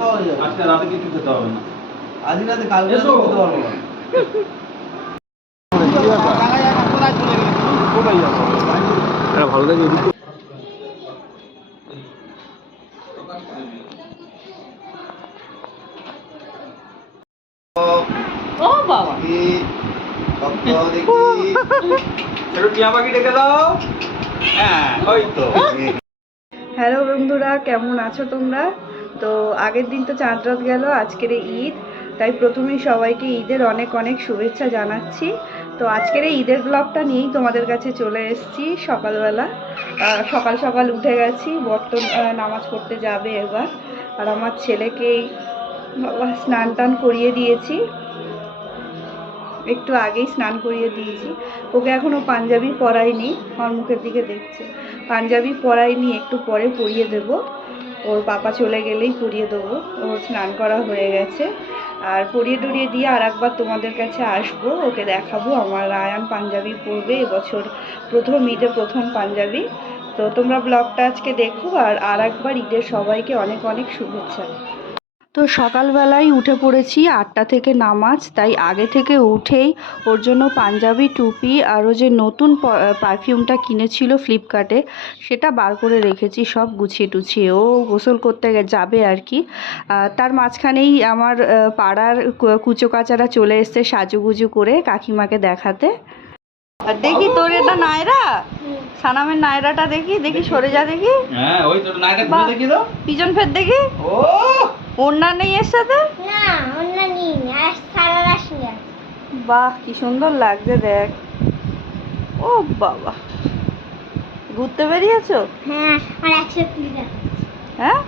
খাওয়া যাবে। আজকে রাতে কিছু খেতে হবে না। আজ রাতে কালকে এসো। খেতে পারব না। ভালো লাগে ও বাবা। হ্যাঁ ওই তো। হ্যালো বন্ধুরা কেমন আছো তোমরা? তো আগের দিন তো চাঁদ রাত গেল আজকের ঈদ। তাই প্রথমেই সবাইকে ঈদের অনেক অনেক শুভেচ্ছা জানাচ্ছি। তো আজকের এই ঈদের ব্লগটা নিয়েই তোমাদের কাছে চলে এসেছি সকালবেলা। সকাল সকাল উঠে গেছি বর্তন আহ, নামাজ পড়তে যাবে এবার। আর আমার ছেলেকেই বাবা স্নান টান করিয়ে দিয়েছি। একটু আগেই স্নান করিয়ে দিয়েছি। ওকে এখনও পাঞ্জাবি পরাইনি আমার মুখের দিকে দেখছে। পাঞ্জাবি পরাইনি একটু পরে পরিয়ে দেব। ওর পাপা চলে গেলেই পরিয়ে দেবো। ওর স্নান করা হয়ে গেছে। আর পরিয়ে টরিয়ে দিয়ে আর একবার তোমাদের কাছে আসব, ওকে দেখাবো। আমার রায়ান পাঞ্জাবি পরবে, এবছর প্রথম, ঈদে প্রথম পাঞ্জাবি। তো তোমরা ব্লগটা আজকে দেখো, আর আর একবার ঈদের সবাইকে অনেক অনেক শুভেচ্ছা। তো সকালবেলায় উঠে পড়েছি আটটা থেকে নামাজ তাই আগে থেকে উঠেই ওর জন্য পাঞ্জাবি টুপি আর ও যে নতুন পারফিউমটা কিনেছিল ফ্লিপকার্টে সেটা বার করে রেখেছি সব গুছিয়ে টুছিয়ে। ও গোসল করতে যাবে আর কি। তার মাঝখানেই আমার পাড়ার কু- কুচো কাচারা চলে এসছে সাজুগুজু করে কাকিমাকে দেখাতে। আর দেখি তোর এটা নায়রা? সানামের নায়রাটা দেখি দেখি সরে যা দেখি। হ্যাঁ ওই দেখি পিজন ফের দেখি। ও ওড়না নেই এর সাথে? না অন্য নিই আর সারা রাস বাহ কি সুন্দর লাগছে দেখ। ও বাবা। ঘুরতে বেরিয়েছো? হ্যাঁ আর একশো কুড়ি টাকা। হ্যাঁ?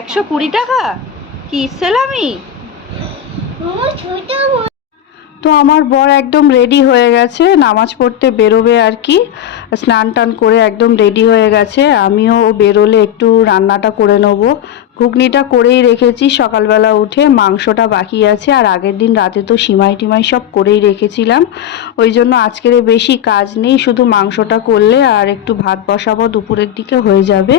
একশো কুড়ি টাকা? কি সেলামি তো আমার বর একদম রেডি হয়ে গেছে নামাজ পড়তে বেরোবে আর কি। স্নান টান করে একদম রেডি হয়ে গেছে আমিও বেরোলে একটু রান্নাটা করে নেব। ঘুগনিটা করেই রেখেছি। সকালবেলা উঠে মাংসটা বাকি আছে আর আগের দিন রাতে তো সিমাই টিমাই সব করেই রেখেছিলাম। ওই জন্য আজকের বেশি কাজ নেই শুধু মাংসটা করলে আর একটু ভাত বসাবো দুপুরের দিকে হয়ে যাবে।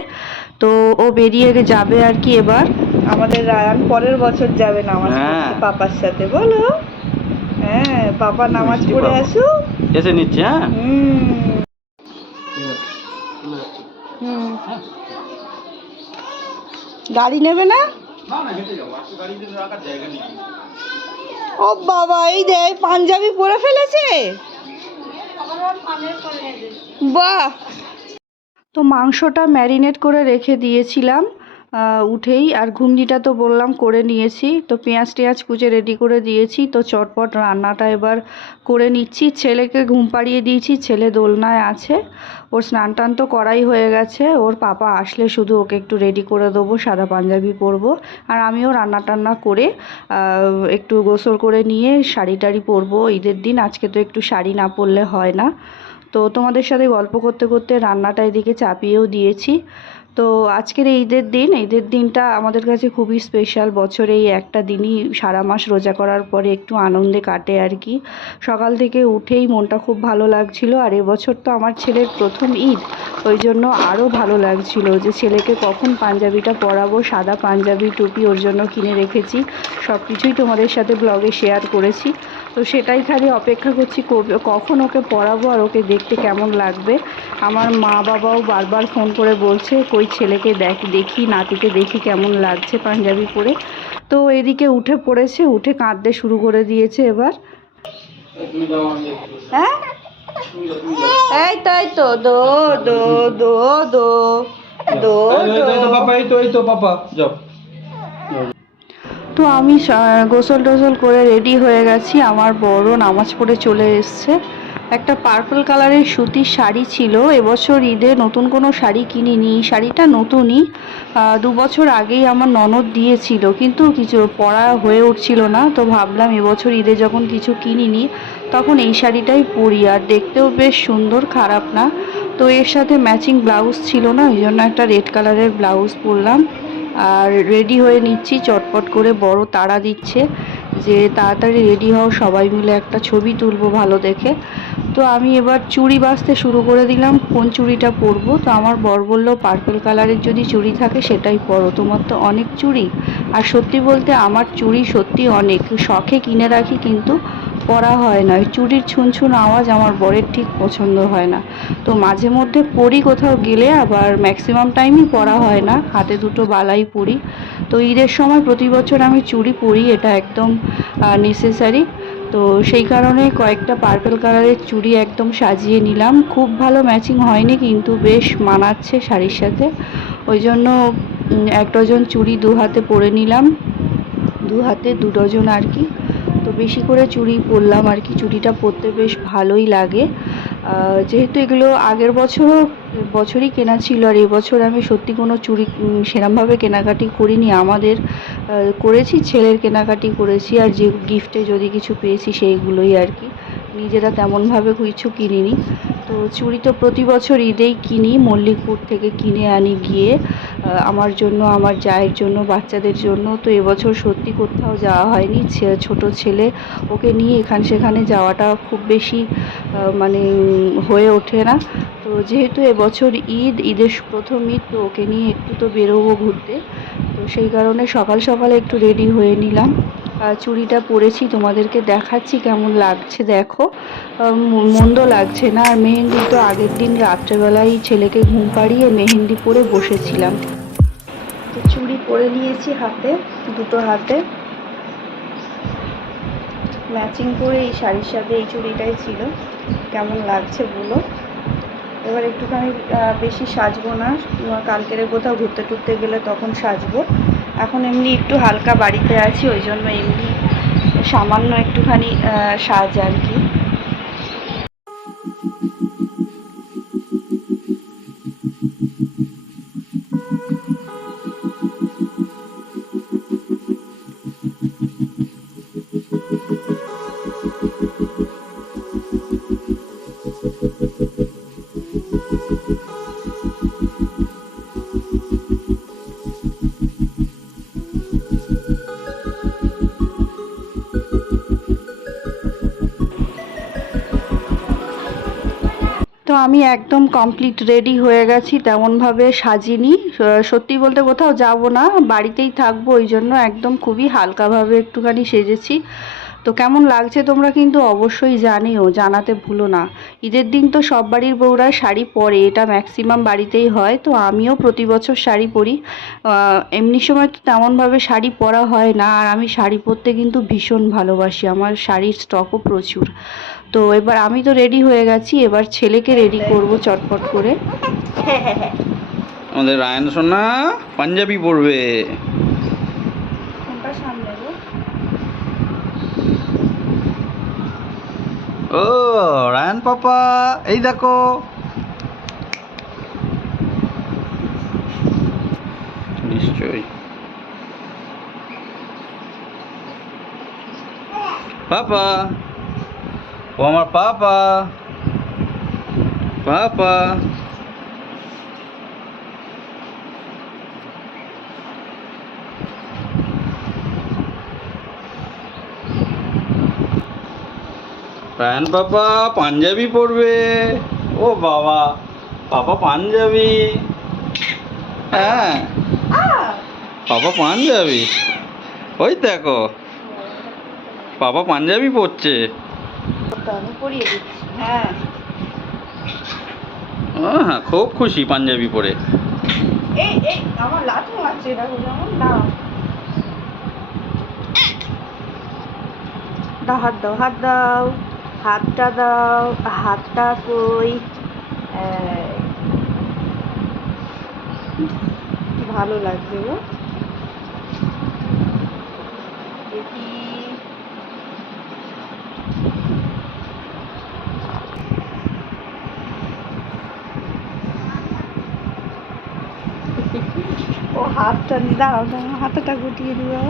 তো ও বেরিয়ে যাবে আর কি এবার। আমাদের রায়ান পরের বছর যাবে নামাজ হ্যাঁ। পাপার সাথে বলো। হ্যাঁ বাবা নামাজ পড়ে বাবা। এসে নিচ্ছে হ্যাঁ? হুম। হুম। গাড়ি নেবে না? ও বাবা এই দেখ পাঞ্জাবি পরে ফেলেছে? বাহ! তো মাংসটা ম্যারিনেট করে রেখে দিয়েছিলাম। উঠেই, আর ঘুগনিটা তো বললাম করে নিয়েছি। তো পেঁয়াজ টেঁয়াজ কুচে রেডি করে দিয়েছি। তো চটপট রান্নাটা এবার করে নিচ্ছি। ছেলেকে ঘুম পাড়িয়ে দিয়েছি। ছেলে দোলনায় আছে। ওর স্নান টান তো করাই হয়ে গেছে। ওর পাপা আসলে শুধু ওকে একটু রেডি করে দেবো, সাদা পাঞ্জাবি পরবো। আর আমিও রান্না টান্না করে একটু গোসল করে নিয়ে শাড়ি টাড়ি পরবো ঈদের দিন। আজকে তো একটু শাড়ি না পরলে হয় না। তো তোমাদের সাথে গল্প করতে করতে রান্নাটা এদিকে চাপিয়েও দিয়েছি। তো আজকের এই ঈদের দিন, ঈদের দিনটা আমাদের কাছে খুবই স্পেশাল বছরে এই একটা দিনই সারা মাস রোজা করার পরে একটু আনন্দে কাটে আর কি। সকাল থেকে উঠেই মনটা খুব ভালো লাগছিল আর এবছর তো আমার ছেলের প্রথম ঈদ, ওই জন্য আরও ভালো লাগছিল যে ছেলেকে কখন পাঞ্জাবিটা পরাবো, সাদা পাঞ্জাবি, টুপি ওর জন্য কিনে রেখেছি। সব কিছুই তোমাদের সাথে ব্লগে শেয়ার করেছি। তো সেটাই খালি অপেক্ষা করছি কখন ওকে পরাবো আর ওকে দেখতে কেমন লাগবে। আমার মা বাবাও বারবার ফোন করে বলছে, কই ছেলেকে দেখ দেখি নাতিকে দেখি কেমন লাগছে পাঞ্জাবি পরে তো এদিকে উঠে পড়েছে উঠে কাঁদতে শুরু করে দিয়েছে এবার। হ্যাঁ। এই তো এই তো দো দো দো দো তো, এই তো, পাপা এই তো এই তো পাপা যাও তো আমি গোসল টোসল করে রেডি হয়ে গেছি আমার বড় নামাজ পড়ে চলে এসছে একটা পার্পল কালারের সুতির শাড়ি ছিল। এবছর ঈদে নতুন কোনো শাড়ি কিনিনি। এই শাড়িটা নতুনই। দু বছর আগেই আমার ননদ দিয়েছিল। কিন্তু কিছু পরা হয়ে উঠছিল না। তো ভাবলাম এবছর ঈদে যখন কিছু কিনিনি, তখন এই শাড়িটাই পরি। আর দেখতেও বেশ সুন্দর, খারাপ না। তো এর সাথে ম্যাচিং ব্লাউজ ছিল না। ওই জন্য একটা রেড কালারের ব্লাউজ পরলাম। আর রেডি হয়ে নিচ্ছি। চটপট করে বড় তাড়া দিচ্ছে। যে তাড়াতাড়ি রেডি হও, সবাই মিলে একটা ছবি তুলবো ভালো দেখে। তো আমি এবার চুড়ি বাঁচতে শুরু করে দিলাম। কোন চুড়িটা পরবো? তো আমার বর বলল পার্পল কালারের যদি চুড়ি থাকে, সেটাই পরো। তোমার তো অনেক চুড়ি। আর সত্যি বলতে আমার চুড়ি সত্যি অনেক। শখে কিনে রাখি, কিন্তু পরা হয় না। ওই চুড়ির ছুন ছুন আওয়াজ আমার বরের ঠিক পছন্দ হয় না। তো মাঝে মধ্যে পরি কোথাও গেলে আবার ম্যাক্সিমাম টাইমই পরা হয় না। হাতে দুটো বালাই পরি। তো ঈদের সময় প্রতি বছর আমি চুড়ি পরি। এটা একদম নেসেসারি তো সেই কারণে কয়েকটা পার্পেল কালারের চুড়ি একদম সাজিয়ে নিলাম। খুব ভালো ম্যাচিং হয়নি, কিন্তু বেশ মানাচ্ছে শাড়ির সাথে। ওই জন্য এক ডজন চুড়ি দু হাতে পরে নিলাম। দু হাতে দু ডজন আর কি। বেশি করে চুড়ি পরলাম আর কি চুড়িটা পরতে বেশ ভালোই লাগে। যেহেতু এগুলো আগের বছরও বছরই কেনা ছিল আর এবছর আমি সত্যি কোনো চুড়ি সেরমভাবে কেনাকাটি করিনি। আমাদের করেছি, ছেলের কেনাকাটি করেছি আর যে গিফটে যদি কিছু পেয়েছি সেইগুলোই আর কি। নিজেরা তেমনভাবে কিছু কিনিনি। তো চুড়ি তো প্রতি বছর ঈদেই কিনি, মল্লিকপুর থেকে কিনে আনি গিয়ে। আমার জন্য, আমার জায়ের জন্য, বাচ্চাদের জন্য। তো এবছর সত্যি কোথাও যাওয়া হয়নি। ছোট ছেলে, ওকে নিয়ে এখান সেখানে যাওয়াটা খুব বেশি মানে হয়ে ওঠে না। তো যেহেতু এবছর ঈদ, ঈদের প্রথম ঈদ, তো ওকে নিয়ে একটু তো বেরোবো ঘুরতে। তো সেই কারণে সকাল সকালে একটু রেডি হয়ে নিলাম। চুড়িটা পরেছি, তোমাদেরকে দেখাচ্ছি কেমন লাগছে, দেখো। মন্দ লাগছে না, আর মেহেন্দি তো আগের দিন রাত্রেবেলায় ছেলেকে ঘুম পাড়িয়ে মেহেন্দি পরে বসেছিলাম। তো চুড়ি পরে নিয়েছি হাতে, দুটো হাতে। ম্যাচিং করে এই শাড়ির সাথে এই চুড়িটাই ছিল। কেমন লাগছে বলো? এবার একটুখানি বেশি সাজবো না, কালকের কোথাও ঘুরতে টুরতে গেলে তখন সাজবো। এখন এমনি একটু হালকা বাড়িতে আছি ওই জন্য এমনি সামান্য একটুখানি সাজ আর কি। আমি একদম কমপ্লিট রেডি হয়ে গেছি, তেমনভাবে সাজিনি। সত্যি বলতে কোথাও যাব না, বাড়িতেই থাকব, ওই জন্য একদম খুবই হালকাভাবে একটুখানি সেজেছি। তো কেমন লাগছে তোমরা কিন্তু অবশ্যই জানিও, জানাতে ভুলো না। ঈদের দিন তো সব বাড়ির বউরা শাড়ি পরে, এটা ম্যাক্সিমাম বাড়িতেই হয়, তো আমিও প্রতি বছর শাড়ি পরি। এমনি সময় তো তেমনভাবে শাড়ি পরা হয় না, আর আমি শাড়ি পরতে কিন্তু ভীষণ ভালোবাসি, আমার শাড়ির স্টকও প্রচুর। তো এবার আমি তো রেডি হয়ে গেছি এবার ছেলেকে রেডি করব চটপট করে। আমাদের রায়ন সোনা পাঞ্জাবি পরবে। কোনটা সামনে গো ও রায়ন পাপা এই দেখো। নিশ্চয়ই। পাপা। ও আমার পাপা। পাপা। রায়ন পাপা, পাঞ্জাবি পরবে। ও বাবা, পাপা পাঞ্জাবি। হ্যাঁ। পাপা পাঞ্জাবি। ওই দেখো, পাপা পাঞ্জাবি পরছে। তো আমি পরিয়ে দিচ্ছি। হ্যাঁ। হ্যাঁ খুব খুশি পাঞ্জাবি পরে। এই এই আমার লাথি মারছে দেখো যেমন দাও। দাও হাত দাও হাত দাও হাতটা দাও হাতটা কই? ভালো লাগছে গো। দেখি ও হাতটা দাঁড়াও দাঁড়াও হাতটা গুটিয়ে দিও।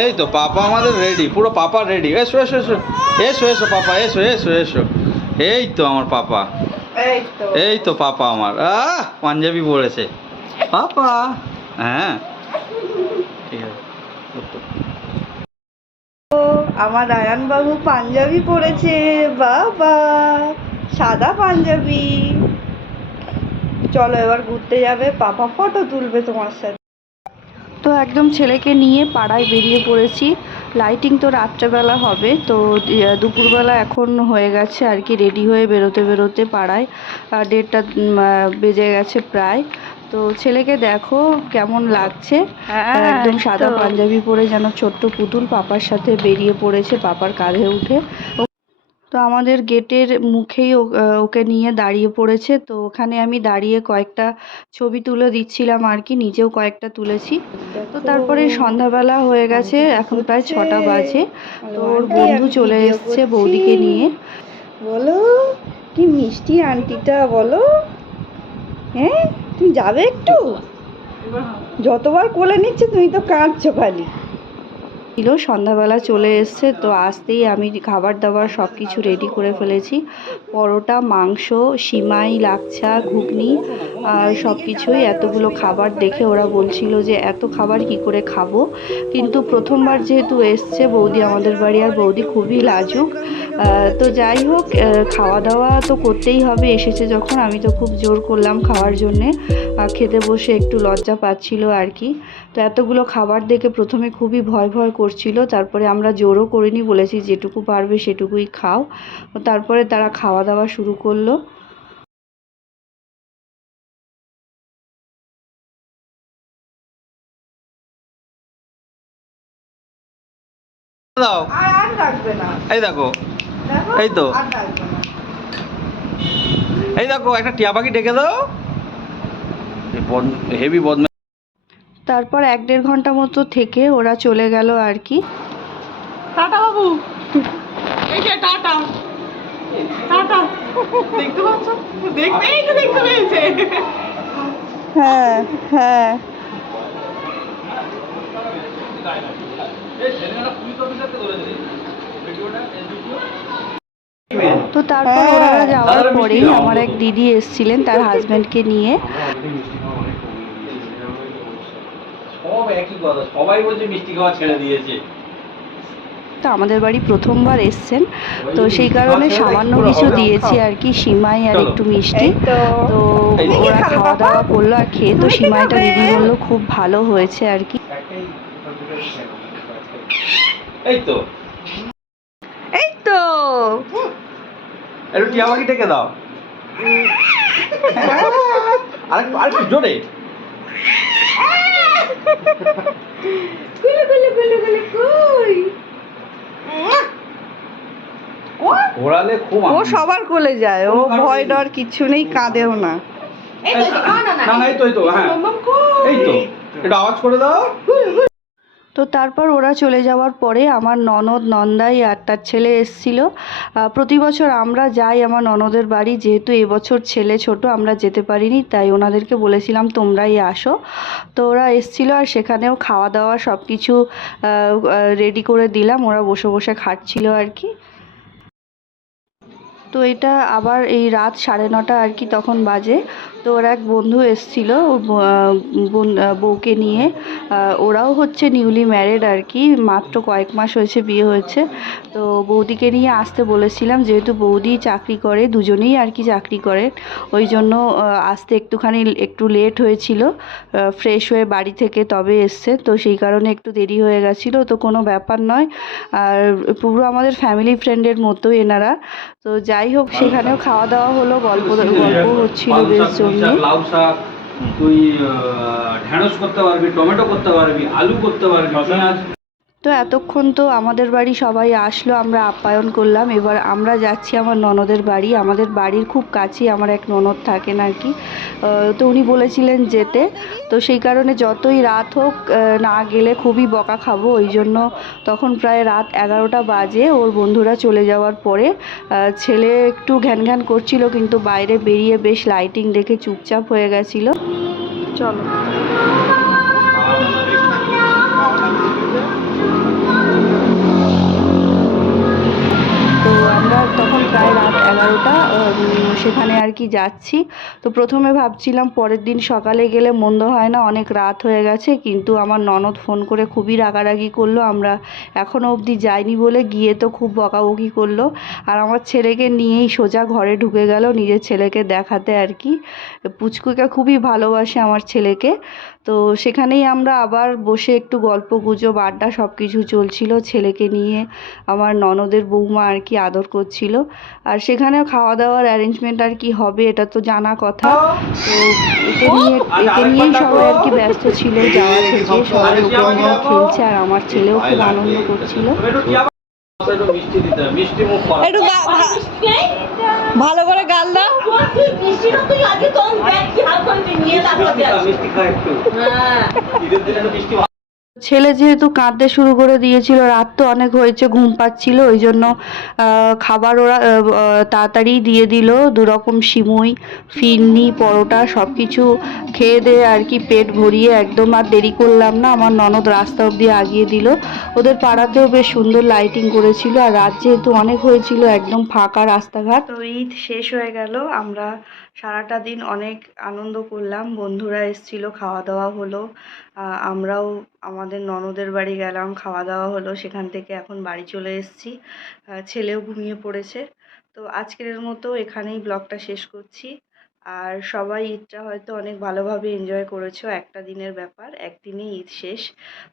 এই তো পাপা আমাদের রেডি পুরো পাপা রেডি এসো এসো এসো এসো এসো পাপা এসো এসো এসো। এই তো আমার পাপা। এই তো পাপা আমার। আহ পাঞ্জাবি পরেছে। পাপা। হ্যাঁ। আমার আয়ান বাবু পাঞ্জাবি পরেছে বাবা সাদা পাঞ্জাবি। চলো এবার ঘুরতে যাবে পাপা ফটো তুলবে তোমার সাথে। তো একদম ছেলেকে নিয়ে পাড়ায় বেরিয়ে পড়েছি। লাইটিং তো রাত্রেবেলা হবে তো দুপুরবেলা এখন হয়ে গেছে আর কি রেডি হয়ে বেরোতে বেরোতে পাড়ায়। দেড়টা বেজে গেছে প্রায়। তো ছেলেকে দেখো কেমন লাগছে। একদম সাদা পাঞ্জাবি পরে যেন ছোট্ট পুতুল পাপার সাথে বেরিয়ে পড়েছে পাপার কাঁধে উঠে। তো আমাদের গেটের মুখেই ওকে নিয়ে দাঁড়িয়ে পড়েছে। তো ওখানে আমি দাঁড়িয়ে কয়েকটা ছবি তুলে দিচ্ছিলাম আর কি নিজেও কয়েকটা তুলেছি। তো তারপরে সন্ধ্যাবেলা হয়ে গেছে এখন প্রায় ছটা বাজে। তো ওর বন্ধু চলে এসছে বৌদিকে নিয়ে। বলো কি মিষ্টি আন্টিটা বলো। হ্যাঁ? তুমি যাবে একটু? যতবার কোলে নিচ্ছে তুমি তো কাঁদছো খালি। ছিল, সন্ধ্যাবেলা চলে এসছে, তো আসতেই আমি খাবার দাবার সব কিছু রেডি করে ফেলেছি। পরোটা, মাংস, সিমাই, লাচ্ছা, ঘুগনি সব কিছুই এতগুলো খাবার দেখে ওরা বলছিল যে, এত খাবার কি করে খাব? কিন্তু প্রথমবার যেহেতু এসছে, বৌদি আমাদের বাড়ি আর বৌদি খুবই লাজুক। তো যাই হোক খাওয়া দাওয়া তো করতেই হবে, এসেছে যখন। আমি তো খুব জোর করলাম খাওয়ার জন্যে। খেতে বসে একটু লজ্জা পাচ্ছিল আর কি। তো এতগুলো খাবার দেখে প্রথমে খুবই ভয় ভয় করছিল তারপরে আমরা জোরও করিনি বলেছি যেটুকু পারবে সেটুকুই খাও। তারপরে তারা খাওয়া দাওয়া শুরু করল। দাও। এই দেখো। দেখো এই তো। এই দেখো একটা টিয়া পাখি ডেকে দাও। হেভি বদমা তারপর এক দেড় ঘণ্টা মতো থেকে ওরা চলে গেল আর কি। টাটা বাবু। এই যে টাটা। টাটা। দেখতে পাচ্ছ? দেখতে এই তো দেখতে পেয়েছে। হ্যাঁ হ্যাঁ। তো তারপর ওরা যাওয়ার পরেই আমার এক দিদি এসেছিলেন তার হাজব্যান্ডকে নিয়ে। একই কথা। সবাই বলছে মিষ্টি খাওয়া ছেড়ে দিয়েছে। তো আমাদের বাড়ি প্রথমবার এসছেন। তো সেই কারণে সামান্য কিছু দিয়েছি আর কি সিমাই আর একটু মিষ্টি। তো। ওরা খাওয়া দাওয়া করল আর খেয়ে তো সিমাইটা দিদি বলল খুব ভালো হয়েছে আর কি। এই তো। এই তো। একটু টিয়া পাখি ডেকে দাও। আরেকটু জোরে। গুলু গুলু গুলু গুলু কই? ওড়ালে খুব ও সবার কোলে যায় ও ভয় ডর কিচ্ছু নেই কাঁদেও না। এই তো, না না এই তো এই তো হ্যাঁ। এই তো এটা আওয়াজ করে দাও। তো তারপর ওরা চলে যাওয়ার পরে আমার ননদ, নন্দাই আর তার ছেলে এসছিল। প্রতি বছর আমরা যাই আমার ননদের বাড়ি। যেহেতু এবছর ছেলে ছোট, আমরা যেতে পারিনি, তাই ওনাদেরকে বলেছিলাম, তোমরাই আসো। তো ওরা এসছিল আর সেখানেও খাওয়া দাওয়া সব কিছু রেডি করে দিলাম। ওরা বসে বসে খাচ্ছিল আর কি। তো এটা আবার এই রাত সাড়ে নটা আর কি তখন বাজে। তো ওর এক বন্ধু এসছিল বউকে নিয়ে। ওরাও হচ্ছে নিউলি ম্যারেড আর কি, মাত্র কয়েক মাস হয়েছে বিয়ে হয়েছে। তো বৌদিকে নিয়ে আসতে বলেছিলাম, যেহেতু বৌদি চাকরি করে, দুজনেই আর কি চাকরি করে। ওই জন্য আসতে একটুখানি একটু লেট হয়েছিল ফ্রেশ হয়ে বাড়ি থেকে তবে এসছে। তো সেই কারণে একটু দেরি হয়ে গেছিল, তো কোনো ব্যাপার নয়। আর পুরো আমাদের ফ্যামিলি ফ্রেন্ডের মতো এনারা। তো যাই হোক সেখানেও খাওয়া দাওয়া হলো গল্প গল্প হচ্ছিল বেশ জমিয়ে। লাউ শাক তুই ঢ্যাঁড়স ঢেঁড়স করতে পারবি টমেটো করতে পারবি আলু করতে পারবি পেঁয়াজ। তো এতক্ষণ তো আমাদের বাড়ি সবাই আসলো, আমরা আপ্যায়ন করলাম। এবার আমরা যাচ্ছি আমার ননদের বাড়ি। আমাদের বাড়ির খুব কাছেই আমার এক ননদ থাকেন আর কি। তো উনি বলেছিলেন যেতে। তো সেই কারণে যতই রাত হোক না গেলে খুবই বকা খাব। ওই জন্য তখন প্রায় রাত এগারোটা বাজে। ওর বন্ধুরা চলে যাওয়ার পরে ছেলে একটু ঘ্যান ঘ্যান করছিল, কিন্তু বাইরে বেরিয়ে বেশ লাইটিং দেখে চুপচাপ হয়ে গেছিল। চলো। আমরা তখন প্রায় রাত এগারোটা সেখানে আর কি যাচ্ছি। তো প্রথমে ভাবছিলাম পরের দিন সকালে গেলে মন্দ হয় না, অনেক রাত হয়ে গেছে, কিন্তু আমার ননদ ফোন করে খুবই রাগারাগি করল। আমরা এখনও অবধি যাইনি বলে গিয়ে তো খুব বকাবকি করল। আর আমার ছেলেকে নিয়েই সোজা ঘরে ঢুকে গেল, নিজের ছেলেকে দেখাতে আর কি। পুচকুকে খুবই ভালোবাসে আমার ছেলেকে। তো সেখানেই আমরা আবার বসে একটু গল্প গুজব আড্ডা সব কিছু চলছিল ছেলেকে নিয়ে। আমার ননদের বৌমা আর কি আদর করছিল। আর সেখানেও খাওয়া দাওয়ার অ্যারেঞ্জমেন্ট আর কি হবে এটা তো জানা কথা। তো একে নিয়ে একে নিয়েই সবাই আর কি ব্যস্ত ছিল যাওয়া থেকে সবাই ওকে নিয়ে খেলছে আর আমার ছেলেও খুব আনন্দ করছিল। একটু মিষ্টি দিতে মিষ্টি মুখ ভালো করে গাল দাও। তুই আগে তো ব্যাগ কি হাত করে নিয়ে তারপর মিষ্টি খা একটু। হ্যাঁ। ছেলে যেহেতু কাঁদতে শুরু করে দিয়েছিল, রাত তো অনেক হয়েছে, ঘুম পাচ্ছিল, ওই জন্য খাবার ওরা তাড়াতাড়ি দিয়ে দিল দু রকম সিমুই, ফিরনি, পরোটা সব কিছু খেয়ে দিয়ে আর কি পেট ভরিয়ে একদম আর দেরি করলাম না, আমার ননদ রাস্তা অবধি আগিয়ে দিল। ওদের পাড়াতেও বেশ সুন্দর লাইটিং করেছিল, আর রাত যেহেতু অনেক হয়েছিল, একদম ফাঁকা রাস্তাঘাট। তো ঈদ শেষ হয়ে গেল, আমরা সারাটা দিন অনেক আনন্দ করলাম। বন্ধুরা এসছিল খাওয়া দাওয়া হলো আমরাও আমাদের ননদের বাড়ি গেলাম খাওয়া দাওয়া হলো, সেখান থেকে এখন বাড়ি চলে এসেছি। ছেলেও ঘুমিয়ে পড়েছে। তো আজকের মতো এখানেই ব্লগটা শেষ করছি। আর সবাই ঈদটা হয়তো অনেক ভালোভাবে এনজয় করেছ একটা দিনের ব্যাপার একদিনে ঈদ শেষ।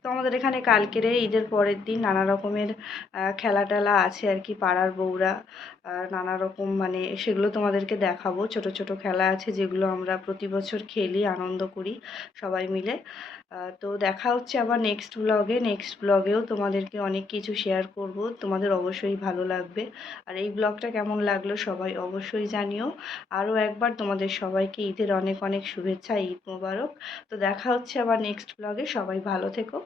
তো আমাদের এখানে কালকেরে ঈদের পরের দিন নানা রকমের খেলা টেলা আছে আর কি পাড়ার বউরা। নানা রকম মানে সেগুলো তোমাদেরকে দেখাবো। ছোট ছোট খেলা আছে যেগুলো আমরা প্রতি বছর খেলি, আনন্দ করি সবাই মিলে। তো দেখা হচ্ছে আবার নেক্সট ব্লগে নেক্সট ব্লগেও তোমাদেরকে অনেক কিছু শেয়ার করব। তোমাদের অবশ্যই ভালো লাগবে। আর এই ব্লগটা কেমন লাগল সবাই অবশ্যই জানিও। আরও একবার তোমাদের সবাইকে ঈদের অনেক অনেক শুভেচ্ছা, ঈদ মোবারক। তো দেখা হচ্ছে আবার নেক্সট ব্লগে সবাই ভালো থেকো।